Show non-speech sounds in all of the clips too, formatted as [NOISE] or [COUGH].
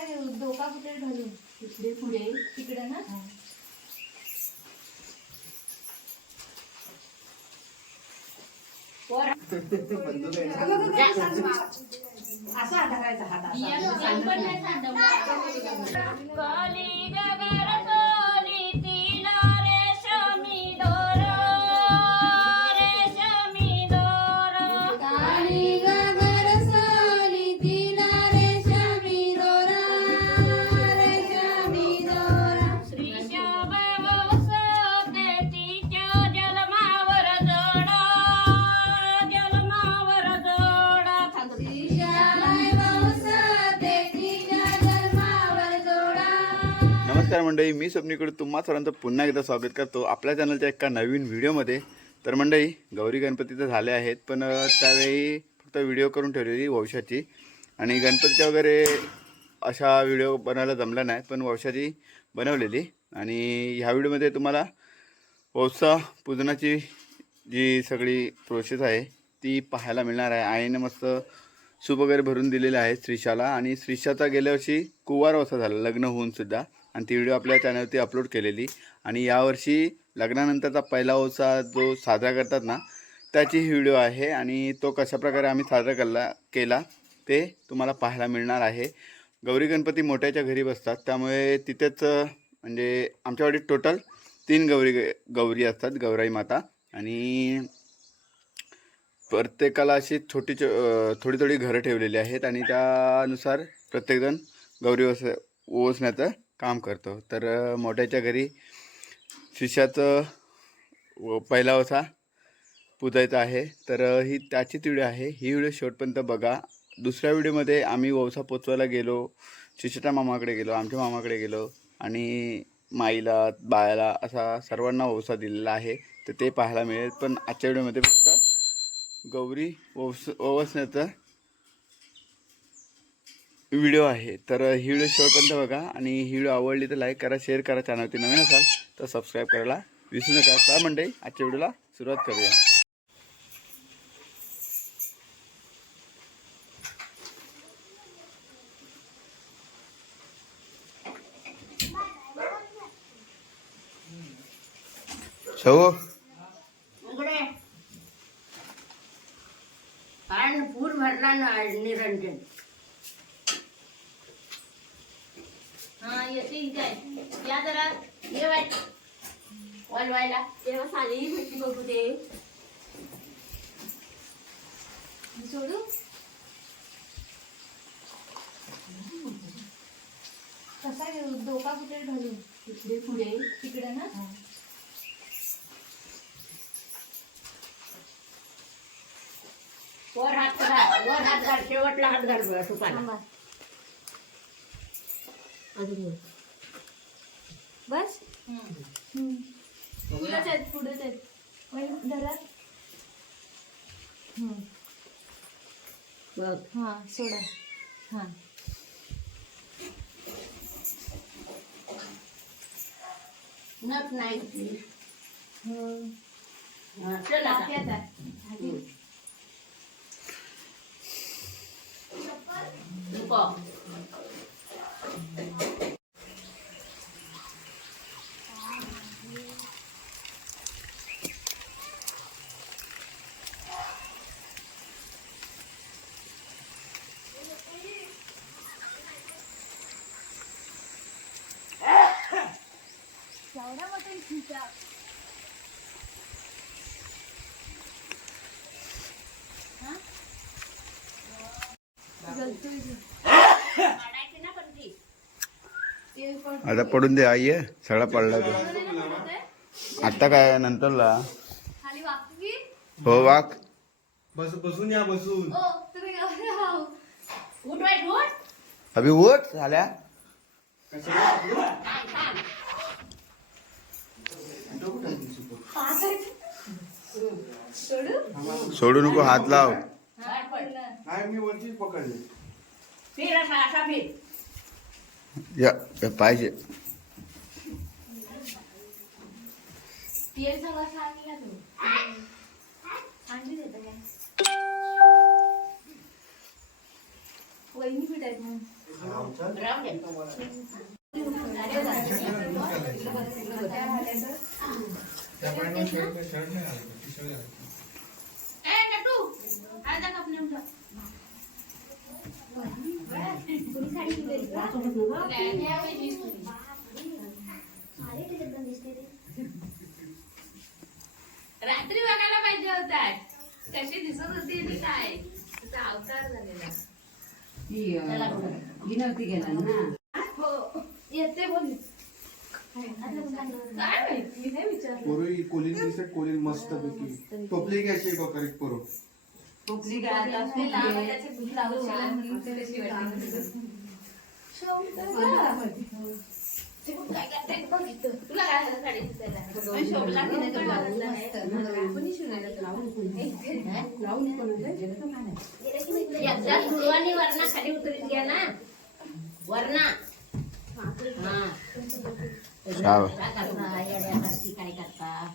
घेऊ डोका कुठे घालू? तिकडे पुढे तिकडे ना? वर. असा हात करायचा हात नमस्कार मंडळी मी स्वप्नीकडे तुम्हा सर्वांचं पुन्हा एकदा स्वागत करतो आपल्या चॅनलच्या एका नवीन व्हिडिओमध्ये. तर मंडळी गौरी गणपती तर झाले आहेत पण त्यावेळी फक्त व्हिडिओ करून ठेवलेली वंशाची आणि गणपतीच्या वगैरे अशा व्हिडिओ बनवायला जमला नाही पण वंशाची बनवलेली. आणि ह्या व्हिडिओमध्ये तुम्हाला वौसा पूजनाची जी सगळी प्रोसेस आहे ती पाहायला मिळणार आहे. आईने मस्त सूप वगैरे भरून दिलेलं आहे श्रीशाला. आणि श्रीशाचा गेल्या वर्षी कुवार वसा झाला लग्न होऊन सुद्धा. आणि ती व्हिडिओ आपल्या चॅनलवरती अपलोड केलेली. आणि यावर्षी लग्नानंतरचा पहिला ओसा जो साजरा करतात ना त्याची ही व्हिडिओ आहे. आणि तो कशाप्रकारे आम्ही साजरा केला केला ते तुम्हाला पाहायला मिळणार आहे. गौरी गणपती मोठ्याच्या घरी बसतात. त्यामुळे तिथेच म्हणजे आमच्याकडे टोटल तीन गौरी गौरी असतात गौराई माता. आणि प्रत्येकाला अशी छोटी छो- थोडी थोडी घरं ठेवलेली आहेत. आणि त्यानुसार प्रत्येकजण गौरी वस ओसण्याचं काम करतो. तर मोठ्याच्या घरी शिष्याचं व पहिला वसा पुजायचा आहे. तर ही त्याचीच व्हिडिओ आहे. ही व्हिडिओ शेवटपर्यंत बघा. दुसऱ्या व्हिडिओमध्ये आम्ही वसा पोचवायला गेलो. शिष्याच्या मामाकडे गेलो आमच्या मामाकडे गेलो. आणि माईला बायाला असा सर्वांना वसा दिलेला आहे. तर ते पाहायला मिळेल. पण आजच्या व्हिडिओमध्ये फक्त गौरी ओवस ओवसण्याचा व्हिडिओ आहे. तर ही व्हिडिओ शेवटपर्यंत बघा आणि ही व्हिडिओ आवडली तर लाईक करा शेअर करा चॅनलवरती नवीन असाल तर सबस्क्राईब करायला विसरू नका. काय म्हणते आजच्या व्हिडिओला सुरुवात करूया. शो इकडे आणि पूर भरला ना निरंजन हा येते इथे. या जरा ये बाय तेव्हा साडी भेटली बघू दे. सोडू? कसा डोका कुठे घालू? तिकडे पुढे तिकडे ना. वर हात करा वर हात घाल शेवटला हात घाल सुपाला थांबा बस? हम्म. पुढंच आहेत पुढंच आहेत. धरा. हम्म. बघ. हा सोडा. हा. नथ नाही. चल. आता पडून दे आई. सगळा पडला तो? आता काय नंतरला खाली वाकू की? हो वाक बस बसून या बसून. [LAUGHS] अभि उठ झाल्या. सोडू? नको हात लाव मी वरतीच पकडले फिर असा असा फिर या पाहिजे तेल सगळं सांगितलं तू सांगितलं काय वहिनी पीठ आहेत मग राहू दे. ए नटू आज जा कापणे आमचा कुणी साडी दिलेली का? अरे ते एकदम दिसते ते. रात्री बघायला पाहिजे होतात कशी दिसत होती ती काय? तिचा अवतार झालेला. ती, विनवती गेला ना? हो. येते बोल. आता कोण सांगणार? काय माहिती नाही पोरी कोलिन मस्त पैकी टोपली घ्यायची बघ करेक्ट पोरो टोपली काय. तुला साडी. एकदा सुरुवानी वरणा खाली उतरून घ्या ना. वरणा. हा. छाव काय करता?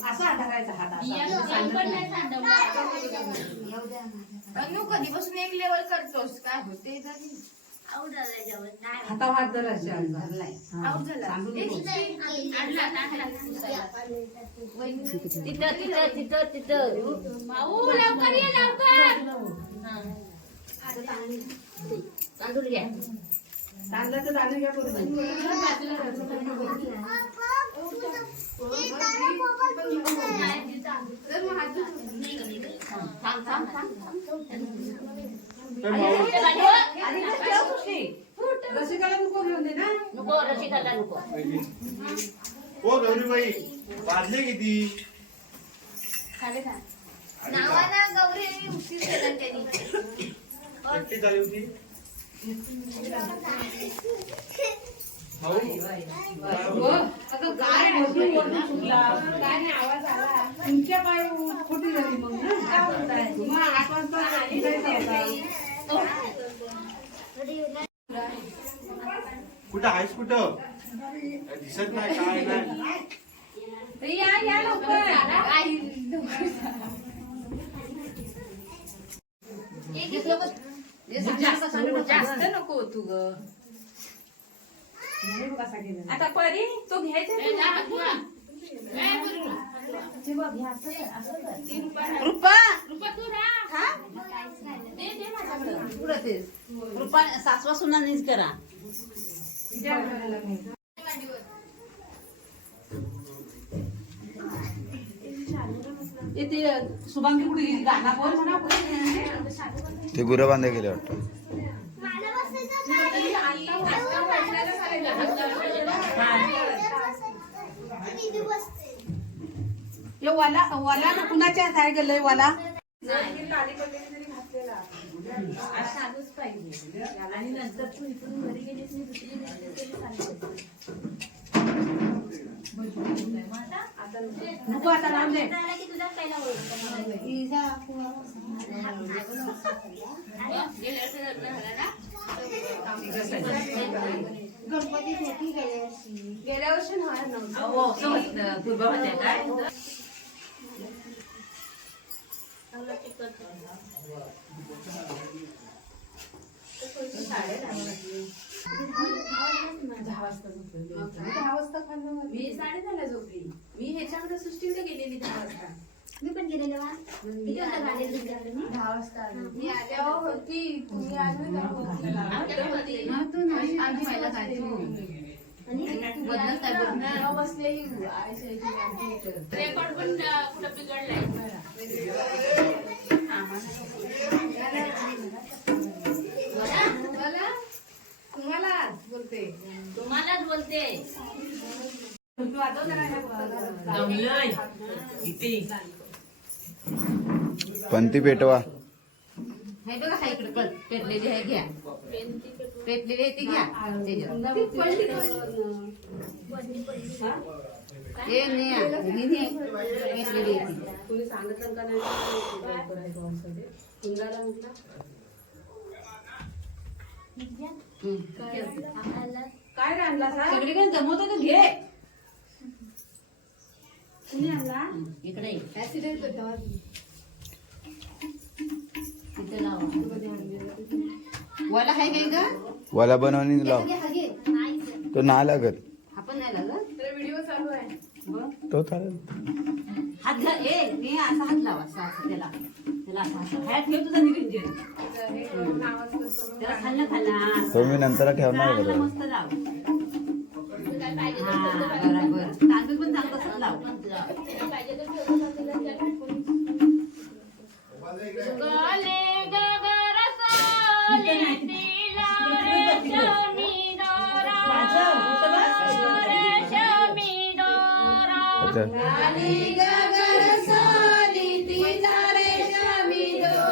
असा हात हात अनु कधीपासून एक लेवल करतोस काय होते हातावर हात धरायचे धरलाय तिथं तिथं तिथं तिथं माऊ, लवकर ये, लवकर. तांदूळ घ्या तांदळाचं तांदूळ घ्या बरोबर थांब थांब थांब रसिकाला नको रसिकाला नको ओ गौरीबाई वाजले किती नावाना गौरी आणि उशीर केला त्यांनी झाली होती काय नाही आवाज आला. तुमच्या पाय खोटी झाली मग ना? कुठं आहेस कुठं? दिसत नाही काय नाही. या या लवकर. जास्त नको तू ग. आता परी तो घ्यायचा ए, जा, हात धुवा. रुपा रुपा, तू राहा. दे, दे रुपा सासवा सुना नीच करा. ते शुभांगी कुठे गेली? गाणं बोल म्हणा कुठे ते गुरं बांधे गेले वाटतं. ये वाला वाला ना कुणाच्या काय गेलंय वाला. साधूच पाहिजे. आणि नंतर तू इथून घरी गेलीस मी दुसरी गोष्ट केली चालेल. मग आता नको आता राहून दे झाला की तुझा पहिला ओळख गेल्या वर्षी? गेल्या वर्षी नव्हतं. हो समजलं. पूर्व होत्या काय? मी साडे दहाला झोपली. मी ह्याच्याकडे सृष्टीकडे गेलेली दहा वाजता. मी पण गेलेले वा. किती वाजता? दहा वाजता. मी आल्यावर होती. तुम्ही आले पहिला बसलेली. रेकॉर्ड पण कुठं बिघडलाय? तुम्हालाच बोलते. पंती पेटवा. हे बघा हा इकडे पेटलेली आहे घ्या. पेटलेली आहे ती घ्या. हे नाही आहे, नाही. पेटलेली आहे ती. कोणी सांगितलं का नाही? काय करायचं असं ते कुंडाला म्हटलं हम्म. काय? रे आणला सा? सगळीकडे जमवतो तर घे. कुणी आणला? इकडे ये. ऍक्सिडेंट होता. इथे लावा. वाला आहे काय का वाला बनवणी लाव. तो ना लागत आपण नाही लागत तर व्हिडिओ चालू आहे बघ. तो चालेल हात ए मी असा हात लावा असा असा त्याला. त्याला असा ठेव तुझा निरंजन. तर हे त्याला खाल्लं खाल्ला. तो मी नंतर ठेवणार बरोबर. मस्त लाव. हा बरोबर. तांदूळ पण चांगलं तसंच लाव.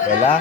याला विजूला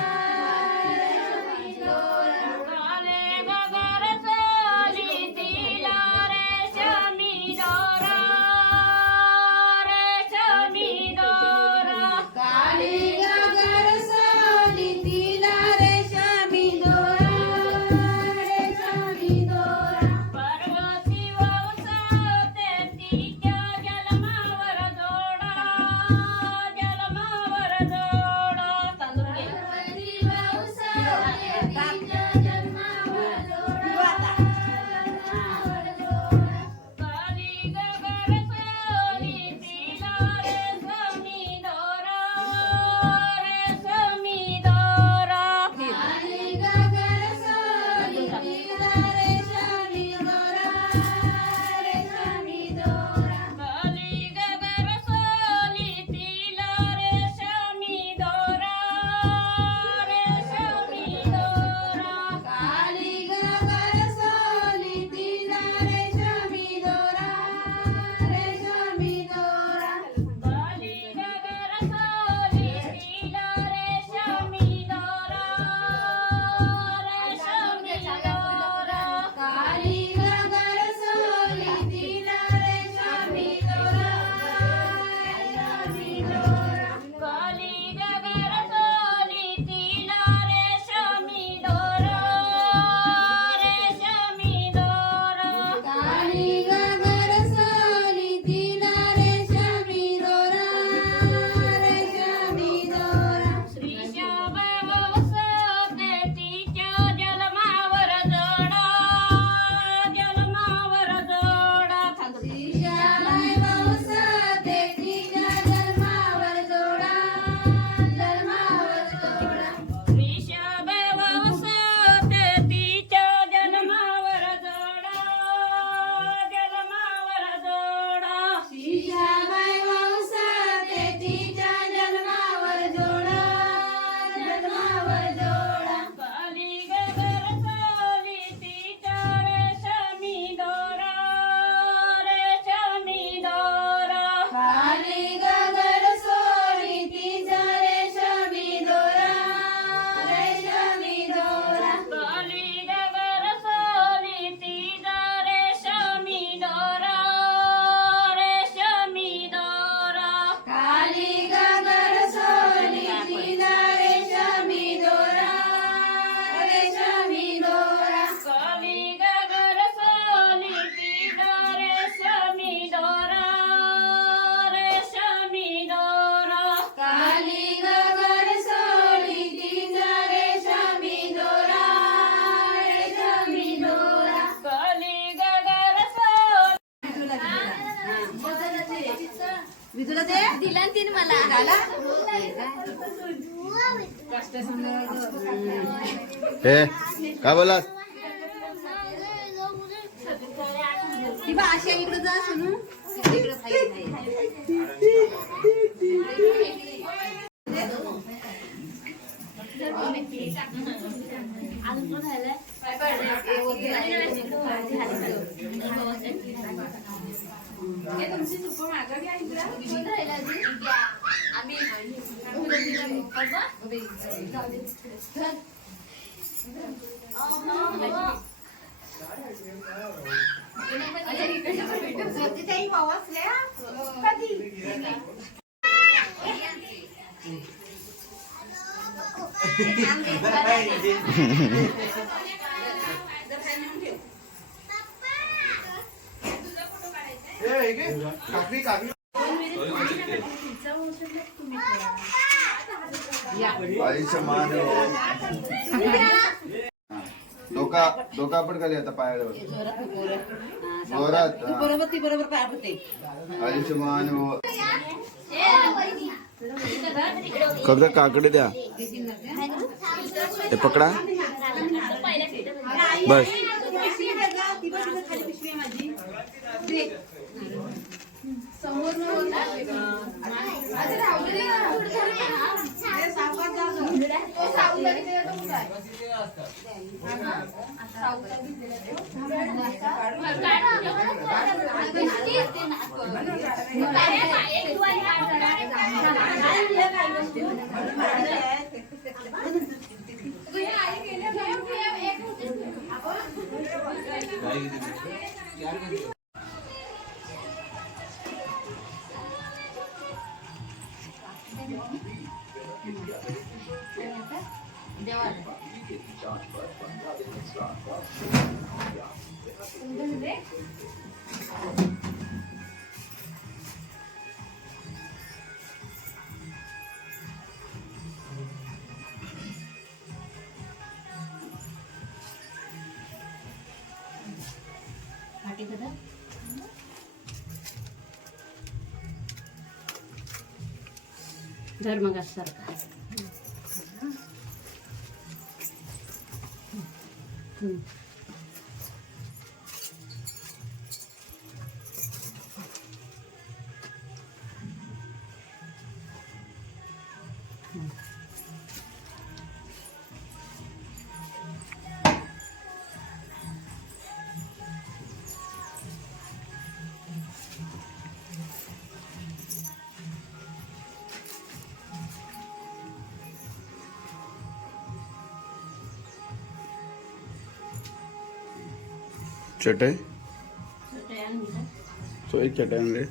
हे काय बोलास ती बा आशा इकडे जा सोनू. इकडे इकडे खाई नाही तुमची सुप मागं घ्या काकडी काकडी डोका डोका पण खाली आता पायावर. जोरात बरोबर ती बरोबर पाय होते आयुष्यमान काकडे द्या. ते पकडा. बस. समोर न बोल. अरे, राहू दे ना. तो साऊला घेतलेला तो कुठं आहे? साऊला घेतलेला तो. धर्मगात Mm-hmm. चटई? सो एक चटई आणले